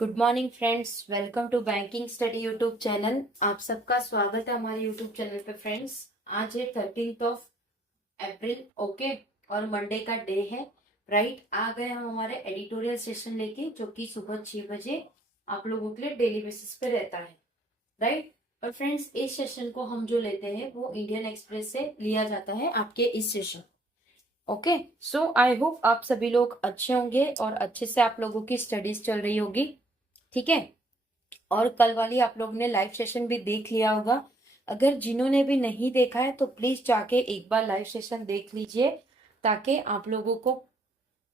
Good morning friends, welcome to banking study YouTube channel. आप सबका स्वागत है हमारे यूट्यूब चैनल पे। फ्रेंड्स, आज है 13 अप्रैल, ओके, और मंडे का डे है। राइट, आ गए हम हमारे एडिटोरियल सेशन लेके, जो कि सुबह 6 बजे आप लोगों के लिए डेली बेसिस पे रहता है। राइट, और फ्रेंड्स, इस सेशन को हम जो लेते हैं वो इंडियन एक्सप्रेस से लिया जाता है आपके इस session. Okay, so I hope आप सभी लोग अच्छे होंगे और अच्छे से आप लोगों की स्टडीज चल रही होगी। ठीक है, और कल वाली आप लोगों ने लाइव सेशन भी देख लिया होगा। अगर जिन्होंने भी नहीं देखा है तो प्लीज जाके एक बार लाइव सेशन देख लीजिए, ताकि आप लोगों को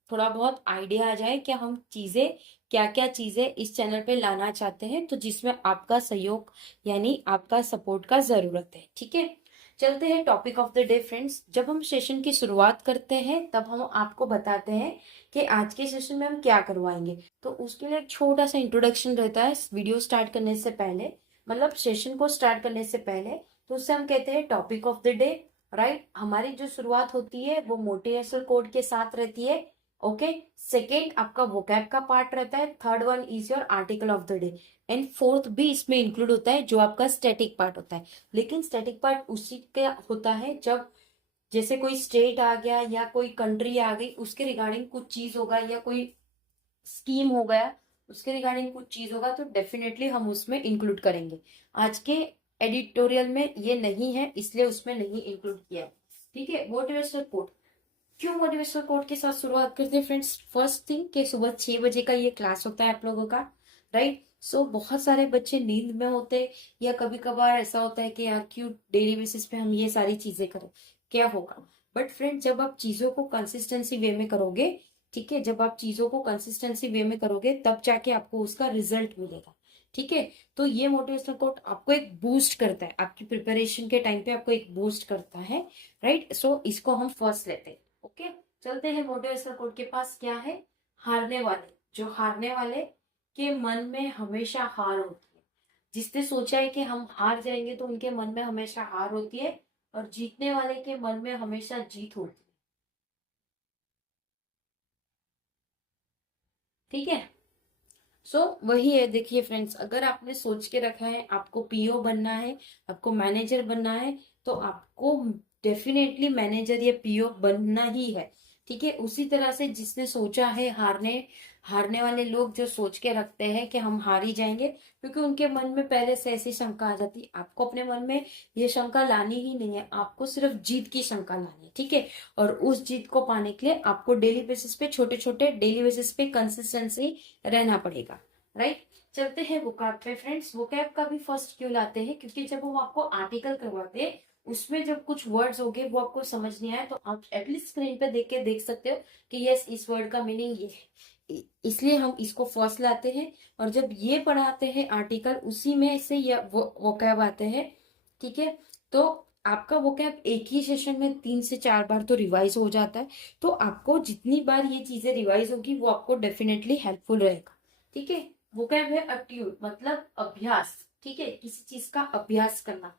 थोड़ा बहुत आइडिया आ जाए कि हम चीजें क्या क्या चीजें इस चैनल पे लाना चाहते हैं, तो जिसमें आपका सहयोग यानी आपका सपोर्ट का जरूरत है। ठीक है, चलते हैं topic of the day. Friends, जब हम सेशन की शुरुआत करते हैं तब हम आपको बताते हैं कि आज के सेशन में हम क्या करवाएंगे। तो उसके लिए एक छोटा सा इंट्रोडक्शन रहता है वीडियो स्टार्ट करने से पहले, मतलब सेशन को स्टार्ट करने से पहले। तो उससे हम कहते हैं topic of the day. Right, हमारी जो शुरुआत होती है वो मोटिवेशनल कोड के साथ रहती है। ओके, सेकेंड आपका वोकैब का पार्ट रहता है। Third one is your article of the day, and fourth भी इसमें इंक्लूड होता है जो आपका स्टैटिक पार्ट होता है। लेकिन स्टैटिक पार्ट उसी का होता है जब जैसे कोई स्टेट आ गया या कोई कंट्री आ गई, उसके रिगार्डिंग कुछ चीज होगा या कोई स्कीम हो गया, उसके रिगार्डिंग कुछ चीज होगा तो डेफिनेटली हम उसमें इंक्लूड करेंगे। आज के एडिटोरियल में ये नहीं है, इसलिए उसमें नहीं इंक्लूड किया है। ठीक है, मोटिवेशनल कोट। क्यों मोटिवेशनल कोट के साथ शुरुआत करते हैं फ्रेंड्स? फर्स्ट थिंग कि सुबह 6 बजे का ये क्लास होता है आप लोगों का। राइट, सो बहुत सारे बच्चे नींद में होते, या कभी कभार ऐसा होता है कि यार क्यों डेली बेसिस पे हम ये सारी चीजें करें, क्या होगा। बट फ्रेंड, जब आप चीजों को कंसिस्टेंसी वे में करोगे, ठीक है, जब आप चीजों को कंसिस्टेंसी वे में करोगे तब जाके आपको उसका रिजल्ट मिलेगा। ठीक है, तो ये मोटिवेशनल कोट आपको एक बूस्ट करता है, आपकी प्रिपरेशन के टाइम पे आपको एक बूस्ट करता है। राइट, सो इसको हम फर्स्ट लेते हैं। ओके, चलते हैं मोटिवेशनल कोट के पास। क्या है? हारने वाले, जो हारने वाले के मन में हमेशा हार होती है। जिसने सोचा है कि हम हार जाएंगे तो उनके मन में हमेशा हार होती है, और जीतने वाले के मन में हमेशा जीत होती है। ठीक है, वही है। देखिए फ्रेंड्स, अगर आपने सोच के रखा है आपको पीओ बनना है, आपको मैनेजर बनना है, तो आपको डेफिनेटली मैनेजर या पीओ बनना ही है। ठीक है, उसी तरह से जिसने सोचा है हारने हारने वाले लोग जो सोच के रखते हैं कि हम हार ही जाएंगे, क्योंकि उनके मन में पहले से ऐसी शंका आ जाती है। आपको अपने मन में ये शंका लानी ही नहीं है, आपको सिर्फ जीत की शंका लानी है। ठीक है, और उस जीत को पाने के लिए आपको डेली बेसिस पे छोटे छोटे डेली बेसिस पे कंसिस्टेंसी रहना पड़ेगा। राइट, चलते हैं वोकैब पे। फ्रेंड्स, वोकैब का भी फर्स्ट क्यों लाते हैं? क्योंकि जब हम आपको आर्टिकल करवाते हैं, उसमें जब कुछ वर्ड्स होंगे वो आपको समझ नहीं आए, तो आप एटलीस्ट स्क्रीन पे देख के देख सकते हो कि यस, इस वर्ड का मीनिंग ये है। इसलिए हम इसको फर्स्ट लाते हैं, और जब ये पढ़ाते हैं आर्टिकल, उसी में से ये वोकैब आते हैं। ठीक है, तो आपका वोकैब एक ही सेशन में 3 से 4 बार तो रिवाइज हो जाता है। तो आपको जितनी बार ये चीजें रिवाइज होगी वो आपको डेफिनेटली हेल्पफुल रहेगा। ठीक है, वोकैब है अट्यूड, मतलब अभ्यास। ठीक है, किसी चीज का अभ्यास करना।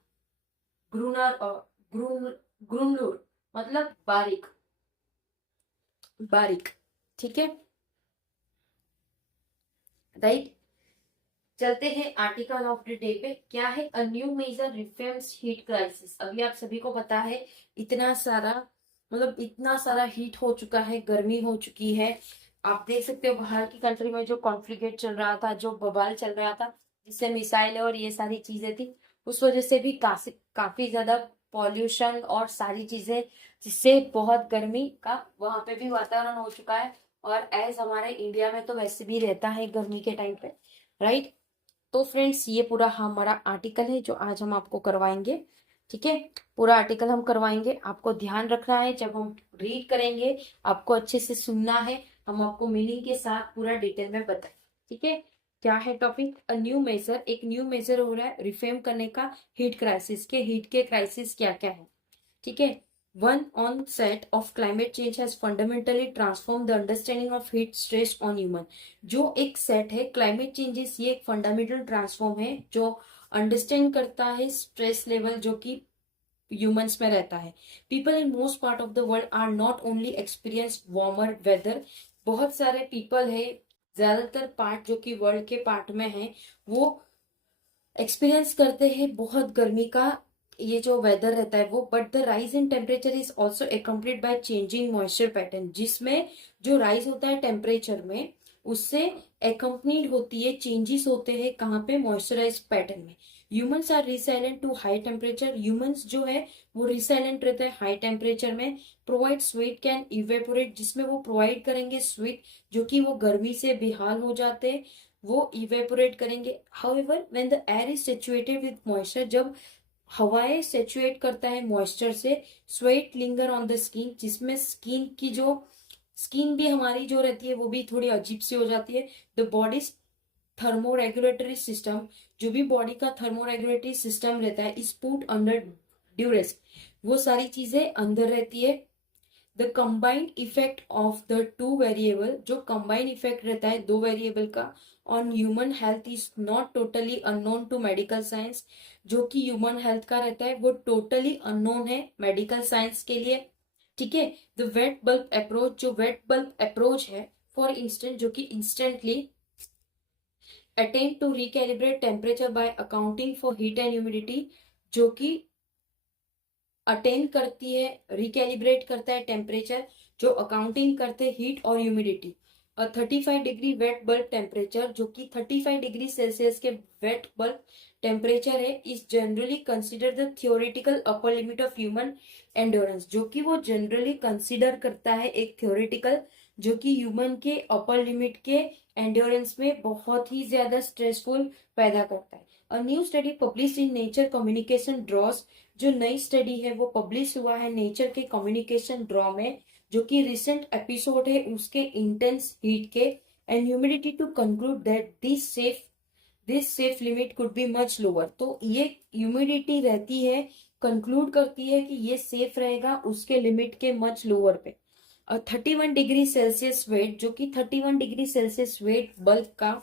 ग्रूनर और ग्रूम ग्रूमलूर, मतलब बारीक बारीक। ठीक है, राइट, चलते हैं आर्टिकल ऑफ द डे पे। क्या है? A new major reframes heat crisis. अभी आप सभी को पता है, इतना सारा मतलब इतना सारा हीट हो चुका है, गर्मी हो चुकी है। आप देख सकते हो बाहर की कंट्री में जो कॉन्फ्लिक्ट चल रहा था, जो बवाल चल रहा था, जिससे मिसाइल और ये सारी चीजें थी, उस वजह से भी काफी काफी ज्यादा पॉल्यूशन और सारी चीजें, जिससे बहुत गर्मी का वहां पे भी वातावरण हो चुका है। और एज हमारे इंडिया में तो वैसे भी रहता है गर्मी के टाइम पे। राइट, तो फ्रेंड्स, ये पूरा हमारा आर्टिकल है जो आज हम आपको करवाएंगे। ठीक है, पूरा आर्टिकल हम करवाएंगे। आपको ध्यान रखना है, जब हम रीड करेंगे आपको अच्छे से सुनना है, हम आपको मीनिंग के साथ पूरा डिटेल में बताएं। ठीक है, क्या है टॉपिक? अ न्यू मेजर, एक न्यू मेजर हो रहा है रिफेम करने का हीट क्राइसिस के। हीट के क्राइसिस क्या क्या है? ठीक है, one onset of climate change has fundamentally transformed the understanding of heat stress on human। जो एक सेट है क्लाइमेट चेंजेस, ये एक फंडामेंटल ट्रांसफॉर्म है जो अंडरस्टैंड करता है स्ट्रेस लेवल जो कि ह्यूमंस में रहता है। People in most part of the world are not only experience warmer weather. बहुत सारे पीपल है ज्यादातर पार्ट जो कि वर्ल्ड के पार्ट में है वो एक्सपीरियंस करते हैं बहुत गर्मी का ये जो वेदर रहता है वो। But the rise in temperature is also accompanied by changing moisture pattern, जिसमें जो राइज होता है टेम्परेचर में उससे एकम्पनीड होती है चेंजेस होते हैं कहाँ पे, मॉइस्चराइज पैटर्न में। Humans are resilient to high temperature, humans जो है वो रिसाइलेंट रहते हैं हाई टेम्परेचर में। प्रोवाइड स्वीट कैन इवेपोरेट, जिसमें वो प्रोवाइड करेंगे स्वीट जो कि वो गर्मी से बेहाल हो जाते हैं, वो इवेपोरेट करेंगे। However when the air is saturated with moisture, जब हवाएं सेचुएट करता है मॉइस्चर से, sweat linger on the skin, जिसमें स्किन की जो स्किन भी हमारी जो रहती है वो भी थोड़ी अजीब सी हो जाती है। द बॉडीज थर्मोरेगुलेटरी सिस्टम, जो भी बॉडी का थर्मोरेगुलेटरी सिस्टम रहता है, इज पुट अंडर ड्यूरेस, वो सारी चीजें अंदर रहती है। The combined effect of the two variable, जो कंबाइंड इफेक्ट रहता है दो वेरिएबल का on human health is not totally unknown to medical science, जो कि ह्यूमन हेल्थ का रहता है वो टोटली अननोन है मेडिकल साइंस के लिए। ठीक है। द वेट बल्ब अप्रोच, जो वेट बल्ब अप्रोच है फॉर इंस्टेंट, जो कि instantly attempt to recalibrate temperature by accounting for heat and humidity, जो कि अटेन करती है, रिकैलिब्रेट करता है टेम्परेचर, जो अकाउंटिंग करते हैं हीट और ह्यूमिडिटी। और 35 डिग्री वेट बल्ब टेम्परेचर, जो कि 35 डिग्री सेल्सियस के वेट बल्ब टेम्परेचर है, is generally consider the theoretical upper limit of human endurance, जो कि वो जनरली कंसिडर करता है एक थियोरेटिकल, जो कि ह्यूमन के अपर लिमिट के एंड्योरेंस में बहुत ही ज्यादा स्ट्रेसफुल पैदा करता है। A new study publish in Nature Communication draws, जो नई स्टडी है वो पब्लिश हुआ है नेचर के कम्युनिकेशन ड्रॉ में, जो कि रिसेंट एपिसोड है उसके इंटेंस हीट के and humidity, to conclude that this safe limit could be much lower. तो ये ह्यूमिडिटी रहती है, कंक्लूड करती है कि ये सेफ रहेगा उसके लिमिट के मच लोअर पे। 31 डिग्री सेल्सियस वेट, जो कि 31 डिग्री सेल्सियस वेट बल्ब का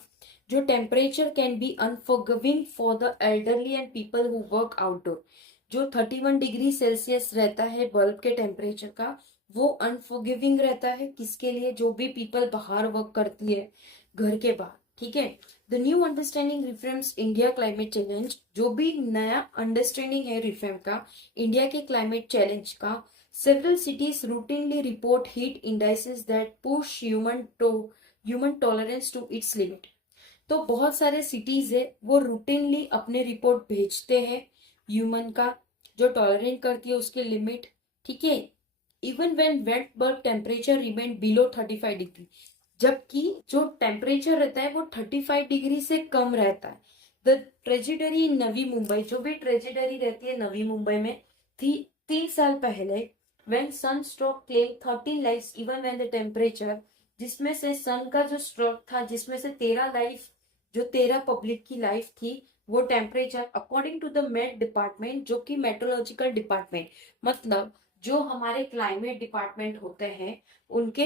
जो temperature can be unforgiving for the elderly and people who work outdoor, जो 31 डिग्री सेल्सियस रहता है बल्ब के टेम्परेचर का, वो अनफॉरगिविंग रहता है किसके लिए, जो भी पीपल बाहर वर्क करती है घर के बाहर। ठीक है। The new understanding reframes India climate challenge, जो भी नया अंडरस्टैंडिंग है रिफ्रेम का इंडिया के क्लाइमेट चैलेंज का। Several cities routinely report heat indices that push human tolerance to its limit, तो बहुत सारे सिटीज है वो रूटीनली अपने रिपोर्ट भेजते हैं ह्यूमन का जो टॉलरेट करती है उसके लिमिट। ठीक है। Even when wet bulb temperature remain below 35 degree, जबकि जो टेम्परेचर रहता है वो 35 डिग्री से कम रहता है। द ट्रेजिडरी इन नवी मुंबई, जो भी ट्रेजिडरी रहती है नवी मुंबई में थी 3 साल पहले, when sun stroke claim 13 life even when the temperature, जिसमें से सन का जो स्ट्रोक था जिसमें से 13 लाइफ, जो 13 पब्लिक की लाइफ थी, वो temperature according to the met department, जो कि मेट्रोलॉजिकल डिपार्टमेंट मतलब जो हमारे क्लाइमेट डिपार्टमेंट होते हैं उनके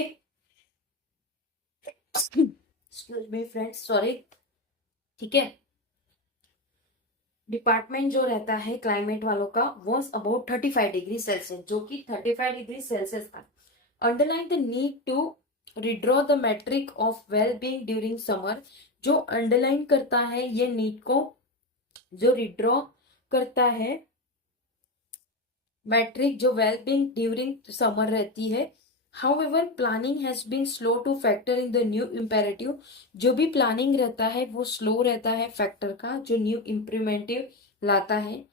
एक्सक्यूज मी फ्रेंड्स, सॉरी। ठीक है। डिपार्टमेंट जो रहता है क्लाइमेट वालों का वॉज अबाउट 35 डिग्री सेल्सियस, जो कि 35 डिग्री सेल्सियस था। Underline the need to redraw the metric of well being during summer, जो अंडरलाइन करता है ये नीड को, जो रिड्रॉ करता है मैट्रिक जो वेल बींग ड्यूरिंग समर रहती है। However planning has been slow to factor in the new imperative, जो भी प्लानिंग रहता है वो स्लो रहता है फैक्टर का जो न्यू इम्प्रीमेंटिव लाता है।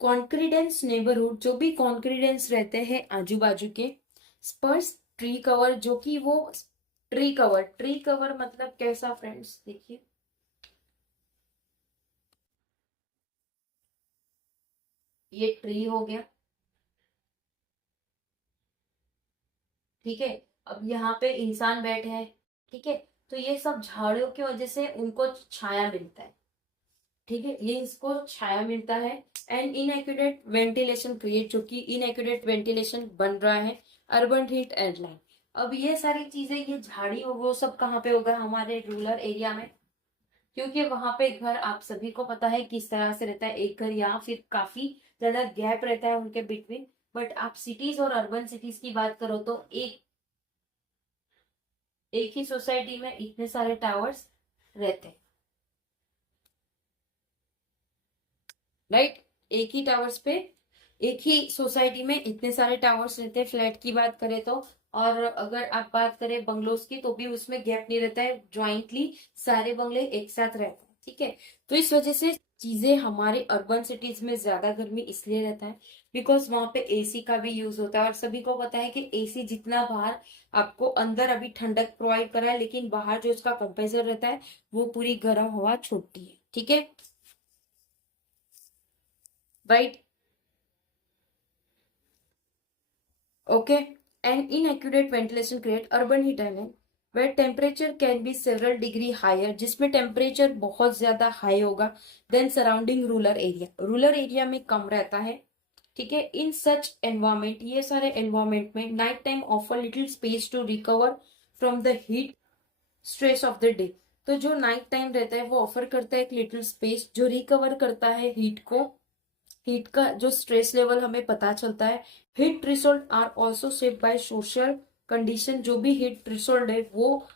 कॉन्क्रीडेंस नेबरहुड, जो भी कॉन्क्रीडेंस रहते हैं आजू बाजू के। स्पर्स ट्री कवर, जो कि वो ट्री कवर मतलब कैसा फ्रेंड्स, देखिए ये ट्री हो गया। ठीक है। अब यहाँ पे इंसान बैठे हैं। ठीक है। तो ये सब झाड़ियों की वजह से उनको छाया मिलता है। ठीक है। ये इसको छाया मिलता है। एंड इनएक्यूरेट वेंटिलेशन क्रिएट, जो कि इनएक्यूरेट वेंटिलेशन बन रहा है अर्बन हीट एंड लाइन। अब ये सारी चीजें, ये झाड़ी और वो सब कहाँ पे होगा, हमारे रूरल एरिया में, क्योंकि वहां पे घर आप सभी को पता है किस तरह से रहता है, एक घर या फिर काफी ज्यादा गैप रहता है उनके बिटवीन। बट आप सिटीज और अर्बन सिटीज की बात करो तो एक एक ही सोसाइटी में इतने सारे टावर्स रहते हैं, राइट। एक ही टावर्स पे, एक ही सोसाइटी में इतने सारे टावर्स रहते हैं, फ्लैट की बात करें तो। और अगर आप बात करें बंगलोज की, तो भी उसमें गैप नहीं रहता है, ज्वाइंटली सारे बंगले एक साथ रहते हैं, ठीक है। तो इस वजह से चीजें हमारे अर्बन सिटीज में ज्यादा गर्मी इसलिए रहता है बिकॉज वहां पे एसी का भी यूज होता है, और सभी को पता है कि एसी जितना बाहर आपको अंदर अभी ठंडक प्रोवाइड करा है, लेकिन बाहर जो उसका कंप्रेसर रहता है वो पूरी गर्म हवा छोड़ती है, ठीक है, right. Okay, and inaccurate ventilation create urban heat island where temperature can be several degree higher, जिसमें टेम्परेचर बहुत ज्यादा हाई होगा than surrounding rural area, rural area में कम रहता है, ठीक है। इन सच एनवायरमेंट, ये सारे एनवायरमेंट में night time offer little space to recover from the heat stress of the day. तो जो नाइट टाइम रहता है वो ऑफर करता है एक लिटिल स्पेस जो रिकवर करता है हीट को, हीट का जो स्ट्रेस लेवल हमें पता चलता है। Heat threshold are also shaped by social condition, जो भी हीट थ्रेशोल्ड है वो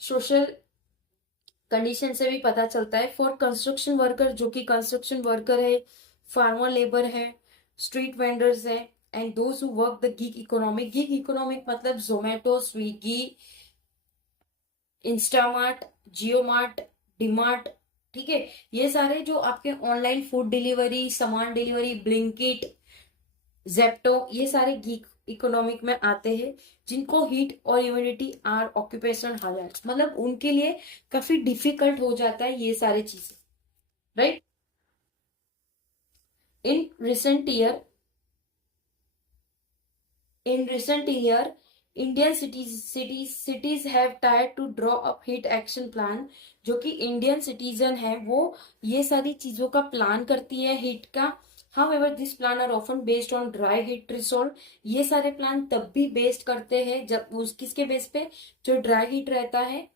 सोशल कंडीशन से भी पता चलता है। फॉर कंस्ट्रक्शन वर्कर, जो कि कंस्ट्रक्शन वर्कर है, फार्मर लेबर है, स्ट्रीट वेंडर्स है, and those who work the gig economic, gig economic मतलब जोमेटो, स्विगी, इंस्टामार्ट, जियोमार्ट, डीमार्ट, ठीक है। ये सारे जो आपके ऑनलाइन फूड डिलीवरी, सामान डिलीवरी, ब्लिंकिट, जेप्टो, ये सारे गीक इकोनॉमिक में आते हैं, जिनको हीट और ह्यूमिडिटी आर ऑक्यूपेशन हालत, मतलब उनके लिए काफी डिफिकल्ट हो जाता है ये सारी चीजें, right. In recent year, in recent year Indian cities have tried to draw up heat action plan, जो कि इंडियन सिटीजन है वो ये सारी चीजों का प्लान करती है हीट का। However, this plan are often based on dry heat threshold। ये सारे प्लान तब भी बेस्ड करते हैं जब उस किसके बेस पे, जो ड्राई हीट रहता है,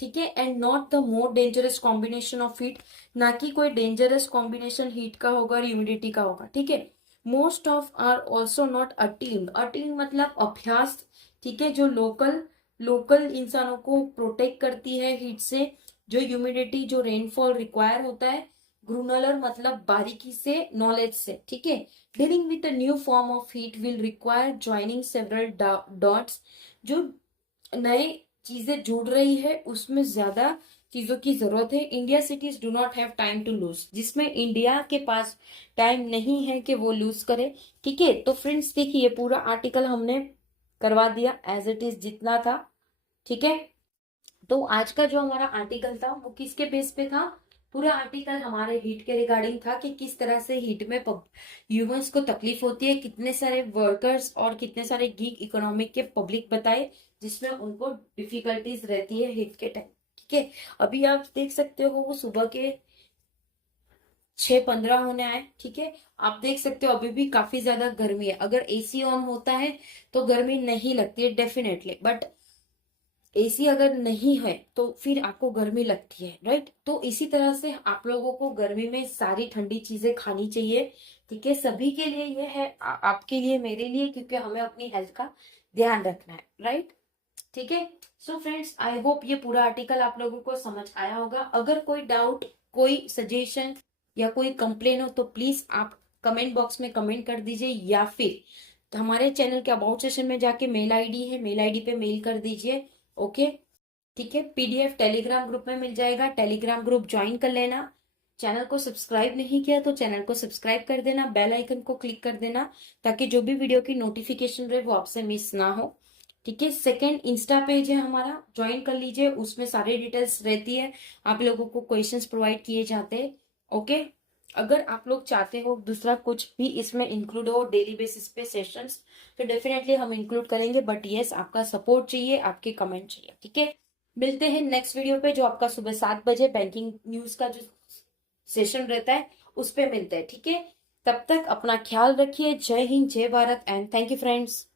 ठीक है, and not the more dangerous combination of heat, ना कि कोई डेंजरस कॉम्बिनेशन हीट का होगा और ह्यूमिडिटी का होगा, ठीक है। Most of are also not attained, attained मतलब अभ्यास, ठीक है, जो लोकल लोकल इंसानों को प्रोटेक्ट करती है हीट से, जो ह्यूमिडिटी, जो रेनफॉल रिक्वायर होता है, ग्रूनलर मतलब बारीकी से, नॉलेज से, ठीक है। Dealing with new form of heat will require joining several dots, जो नए चीजें जुड़ रही है उसमें ज्यादा चीजों की जरूरत है। India cities do not have time to lose, जिसमें इंडिया के पास टाइम नहीं है कि वो लूज करे, ठीक है। तो फ्रेंड्स देखिए पूरा आर्टिकल हमने करवा दिया एज इट इज जितना था, ठीक है। तो आज का जो हमारा आर्टिकल था वो किसके बेस पे था, पूरा आर्टिकल हमारे हीट के रिगार्डिंग था कि किस तरह से हीट में ह्यूमंस को तकलीफ होती है, कितने सारे वर्कर्स और कितने सारे गीग इकोनॉमिक के पब्लिक बताए जिसमें उनको डिफिकल्टीज रहती है हीट के टाइम, ठीक है। अभी आप देख सकते हो वो सुबह के 6:15 होने आए, ठीक है। आप देख सकते हो अभी भी काफी ज्यादा गर्मी है, अगर एसी ऑन होता है तो गर्मी नहीं लगती है डेफिनेटली, बट एसी अगर नहीं है तो फिर आपको गर्मी लगती है, राइट। तो इसी तरह से आप लोगों को गर्मी में सारी ठंडी चीजें खानी चाहिए, ठीक है। सभी के लिए ये है, आपके लिए, मेरे लिए, क्योंकि हमें अपनी हेल्थ का ध्यान रखना है, राइट, ठीक है। सो फ्रेंड्स आई होप ये पूरा आर्टिकल आप लोगों को समझ आया होगा। अगर कोई डाउट, कोई सजेशन या कोई कंप्लेन हो तो प्लीज आप कमेंट बॉक्स में कमेंट कर दीजिए, या फिर तो हमारे चैनल के अबाउट सेशन में जाके मेल आईडी है, मेल आईडी पे मेल कर दीजिए, ओके, ठीक है। पीडीएफ टेलीग्राम ग्रुप में मिल जाएगा, टेलीग्राम ग्रुप ज्वाइन कर लेना। चैनल को सब्सक्राइब नहीं किया तो चैनल को सब्सक्राइब कर देना, बेल आइकन को क्लिक कर देना, ताकि जो भी वीडियो की नोटिफिकेशन रहे वो आपसे मिस ना हो, ठीक है। सेकंड इंस्टा पेज है हमारा, ज्वाइन कर लीजिए, उसमें सारी डिटेल्स रहती है, आप लोगों को क्वेश्चंस प्रोवाइड किए जाते हैं, ओके। अगर आप लोग चाहते हो दूसरा कुछ भी इसमें इंक्लूड हो डेली बेसिस पे सेशंस, तो डेफिनेटली हम इंक्लूड करेंगे, बट यस आपका सपोर्ट चाहिए, आपके कमेंट चाहिए, ठीक है। मिलते हैं नेक्स्ट वीडियो पे, जो आपका सुबह 7 बजे बैंकिंग न्यूज का जो सेशन रहता है उस पे मिलते हैं, ठीक है। तब तक अपना ख्याल रखिए। जय हिंद, जय Bharat, and thank you friends.